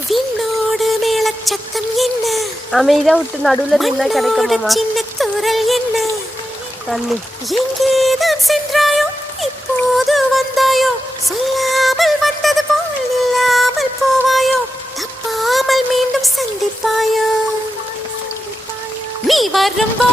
விண்ணோடு மேளச்சத்தம் என்ன அமைதியா விட்டு நடுவுல நின்னா கிடைக்குமாமா சின்ன தூரல் என்ன தண்ணி எங்கேதான் சென்றாயோ இப்போது வந்தாயோ சொல்லாமல் வந்தது போல் இல்லாமல் போவாயோ தப்பாமல் மீண்டும் சந்திப்பாயோ நீ வரும்போ